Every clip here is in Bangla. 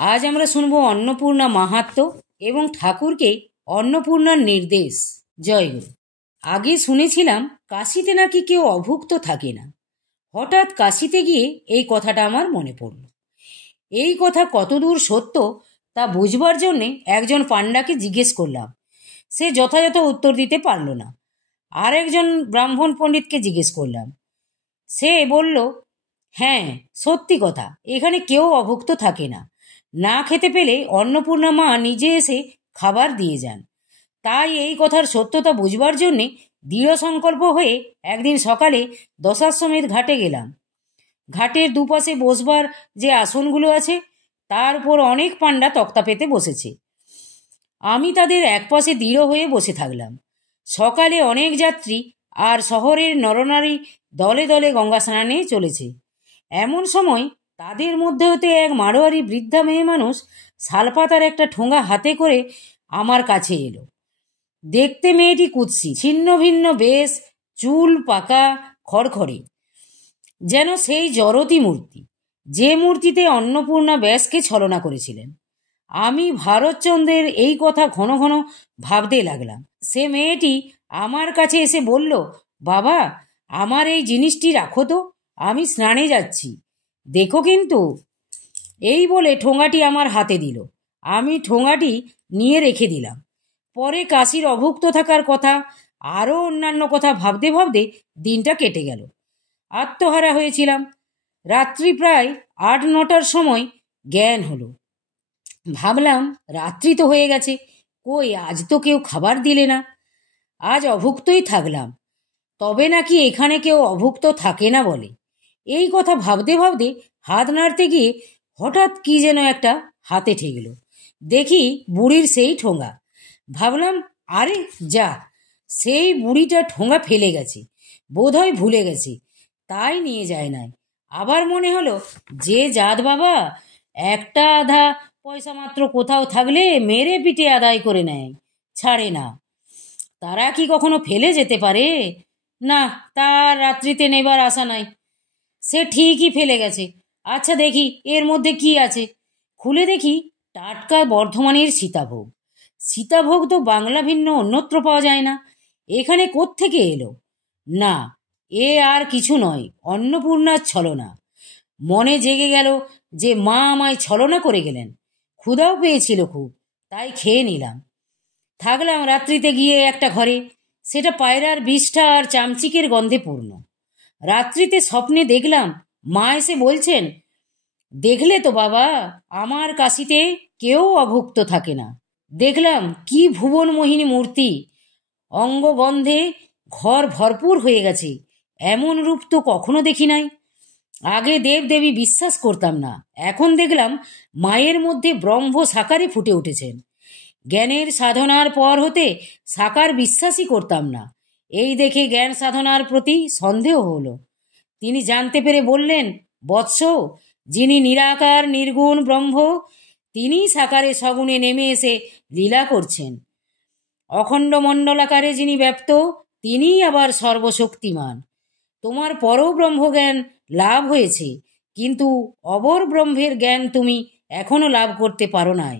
আজ আমরা শুনব অন্নপূর্ণা মাহাত্ম্য এবং ঠাকুরকে অন্নপূর্ণার নির্দেশ। জয়গুরু। আগে শুনেছিলাম কাশিতে নাকি কেউ অভুক্ত থাকে না। হঠাৎ কাশিতে গিয়ে এই কথাটা আমার মনে পড়ল। এই কথা কতদূর সত্য তা বুঝবার জন্যে একজন পাণ্ডাকে জিজ্ঞেস করলাম। সে যথাযথ উত্তর দিতে পারল না। আর একজন ব্রাহ্মণ পণ্ডিতকে জিজ্ঞেস করলাম। সে বলল, হ্যাঁ সত্যি কথা, এখানে কেউ অভুক্ত থাকে না। না খেতে পেলে অন্নপূর্ণা মা নিজে এসে খাবার দিয়ে যান। তাই এই কথার সত্যতা বুঝবার জন্যে দৃঢ় সংকল্প হয়ে একদিন সকালে দশাশ্বমেধ ঘাটে গেলাম। ঘাটের দুপাশে বসবার যে আসনগুলো আছে তার উপর অনেক পাণ্ডা তক্তা পেতে বসেছে। আমি তাদের একপাশে দৃঢ় হয়ে বসে থাকলাম। সকালে অনেক যাত্রী আর শহরের নরনারী দলে দলে গঙ্গা স্নানে চলেছে। এমন সময় তাদের মধ্যে হতে এক মারোয়ারি বৃদ্ধা মেয়ে মানুষ শালপাতার একটা ঠোঙা হাতে করে আমার কাছে এলো। দেখতে মেয়েটি কুৎসি, ছিন্ন ভিন্ন বেশ, চুল পাকা খড়খড়ে, যেন সেই জড়তি মূর্তি, যে মূর্তিতে অন্নপূর্ণা ব্যাসকে ছলনা করেছিলেন। আমি ভারতচন্দ্রের এই কথা ঘন ঘন ভাবতে লাগলাম। সে মেয়েটি আমার কাছে এসে বলল, বাবা আমার এই জিনিসটি রাখো তো, আমি স্নানে যাচ্ছি, দেখো কিন্তু। এই বলে ঠোঙাটি আমার হাতে দিল। আমি ঠোঙাটি নিয়ে রেখে দিলাম। পরে কাশির অভুক্ত থাকার কথা আরও অন্যান্য কথা ভাবতে ভাবতে দিনটা কেটে গেল। আত্মহারা হয়েছিলাম। রাত্রি প্রায় 8-9টার সময় জ্ঞান হলো। ভাবলাম রাত্রি তো হয়ে গেছে, কই আজ তো কেউ খাবার দিলে না, আজ অভুক্তই থাকলাম। তবে নাকি এখানে কেউ অভুক্ত থাকে না বলে। এই কথা ভাবতে ভাবতে হাত নাড়তে গিয়ে হঠাৎ কি যেন একটা হাতে ঠেকল। দেখি বুড়ির সেই ঠোঙা। ভাবলাম, আরে যা, সেই বুড়িটা ঠোঙা ফেলে গেছে, বোধহয় ভুলে গেছে, তাই নিয়ে যায় নাই। আবার মনে হলো, যে জাত বাবা একটা আধা পয়সা মাত্র কোথাও থাকলে মেরে পিটে আদায় করে নেয়, ছাড়ে না। তারা কি কখনো ফেলে যেতে পারে? না, তার রাত্রিতে নেবার আশা নাই। সে ঠিকই ফেলে গেছে। আচ্ছা দেখি এর মধ্যে কি আছে। খুলে দেখি টাটকা বর্ধমানের সীতাভোগ। সীতাভোগ তো বাংলা ভিন্ন অন্যত্র পাওয়া যায় না, এখানে কোত্থেকে এলো? না, এ আর কিছু নয়, অন্নপূর্ণার ছলনা। মনে জেগে গেল যে মা আমায় ছলনা করে গেলেন। ক্ষুধাও পেয়েছিল খুব, তাই খেয়ে নিলাম। থাকলাম রাত্রিতে গিয়ে একটা ঘরে। সেটা পায়রার বিষ্ঠা আর চামচিকের গন্ধে পূর্ণ। রাত্রিতে স্বপ্নে দেখলাম মা এসে বলছেন, দেখলে তো বাবা, আমার কাশিতে কেউ অভুক্ত থাকে না। দেখলাম কি ভুবন মোহিনী মূর্তি, অঙ্গগন্ধে ঘর ভরপুর হয়ে গেছে। এমন রূপ তো কখনো দেখি নাই। আগে দেবদেবী বিশ্বাস করতাম না, এখন দেখলাম মায়ের মধ্যে ব্রহ্ম সাকারে ফুটে উঠেছেন। জ্ঞানের সাধনার পর হতে সাকার বিশ্বাসই করতাম না। এই দেখে জ্ঞান সাধনার প্রতি সন্দেহ হলো। তিনি জানতে পেরে বললেন, বৎস, যিনি নিরাকার নির্গুণ ব্রহ্ম, তিনি সাকারে সগুণে নেমে এসে লীলা করছেন। অখণ্ড মণ্ডলাকারে যিনি ব্যপ্ত, তিনিই আবার সর্বশক্তিমান। তোমার পরও ব্রহ্মজ্ঞান লাভ হয়েছে, কিন্তু অবর ব্রহ্মের জ্ঞান তুমি এখনো লাভ করতে পারো নাই।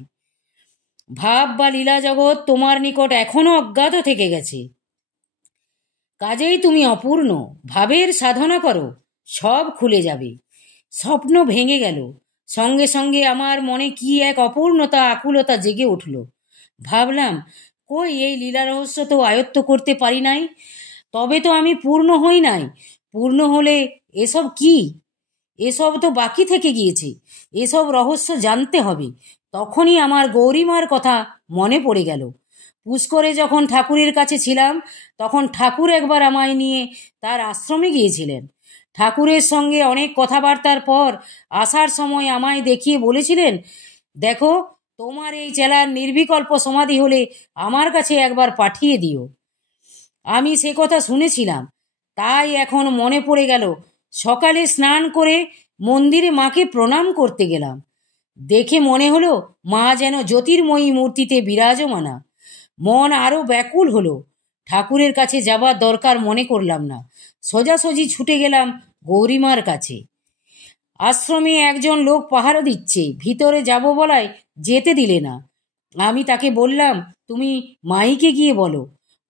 ভাব বা লীলা জগৎ তোমার নিকট এখনো অজ্ঞাত থেকে গেছে। কাজেই তুমি অপূর্ণ। ভাবের সাধনা করো, সব খুলে যাবে। স্বপ্ন ভেঙে গেল। সঙ্গে সঙ্গে আমার মনে কি এক অপূর্ণতা আকুলতা জেগে উঠল। ভাবলাম, কই এই লীলা রহস্য তো আয়ত্ত করতে পারি নাই, তবে তো আমি পূর্ণ হই নাই। পূর্ণ হলে এসব কি? এসব তো বাকি থেকে গিয়েছে। এসব রহস্য জানতে হবে। তখনই আমার গৌরীমার কথা মনে পড়ে গেল। পুষ্করে যখন ঠাকুরের কাছে ছিলাম, তখন ঠাকুর একবার আমায় নিয়ে তার আশ্রমে গিয়েছিলেন। ঠাকুরের সঙ্গে অনেক কথাবার্তার পর আসার সময় আমায় দেখিয়ে বলেছিলেন, দেখো, তোমার এই চেলার নির্বিকল্প সমাধি হলে আমার কাছে একবার পাঠিয়ে দিও। আমি সে কথা শুনেছিলাম, তাই এখন মনে পড়ে গেল। সকালে স্নান করে মন্দিরে মাকে প্রণাম করতে গেলাম। দেখে মনে হলো মা যেন জ্যোতির্ময়ী মূর্তিতে বিরাজমানা। মন আরো ব্যাকুল হলো। ঠাকুরের কাছে যাবার দরকার মনে করলাম না, সোজাসুজি ছুটে গেলাম গৌরীমার কাছে। আশ্রমে একজন লোক পাহারা দিচ্ছে, ভিতরে যাব বলায় যেতে দিলে না। আমি তাকে বললাম, তুমি মাইকে গিয়ে বলো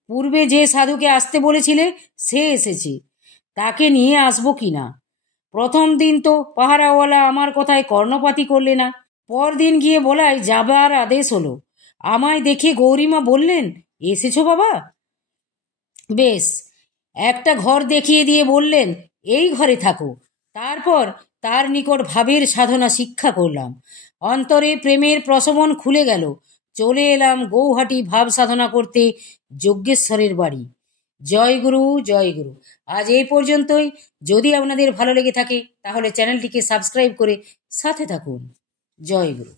পূর্বে যে সাধুকে আসতে বলেছিলে সে এসেছে, তাকে নিয়ে আসবো কি না। প্রথম দিন তো পাহারাওয়ালা আমার কথায় কর্ণপাতই করলে না। পরদিন গিয়ে বলায় যাবার আদেশ হলো। আমায় দেখে গৌরীমা বললেন, এসেছো বাবা? বেশ। একটা ঘর দেখিয়ে দিয়ে বললেন, এই ঘরে থাকো। তারপর তার নিকট ভাবের সাধনা শিক্ষা করলাম। অন্তরে প্রেমের প্রশমন খুলে গেল। চলে এলাম গৌহাটি ভাব সাধনা করতে যজ্ঞেশ্বরের বাড়ি। জয় গুরু, জয় গুরু। আজ এই পর্যন্তই। যদি আপনাদের ভালো লেগে থাকে তাহলে চ্যানেলটিকে সাবস্ক্রাইব করে সাথে থাকুন। জয় গুরু।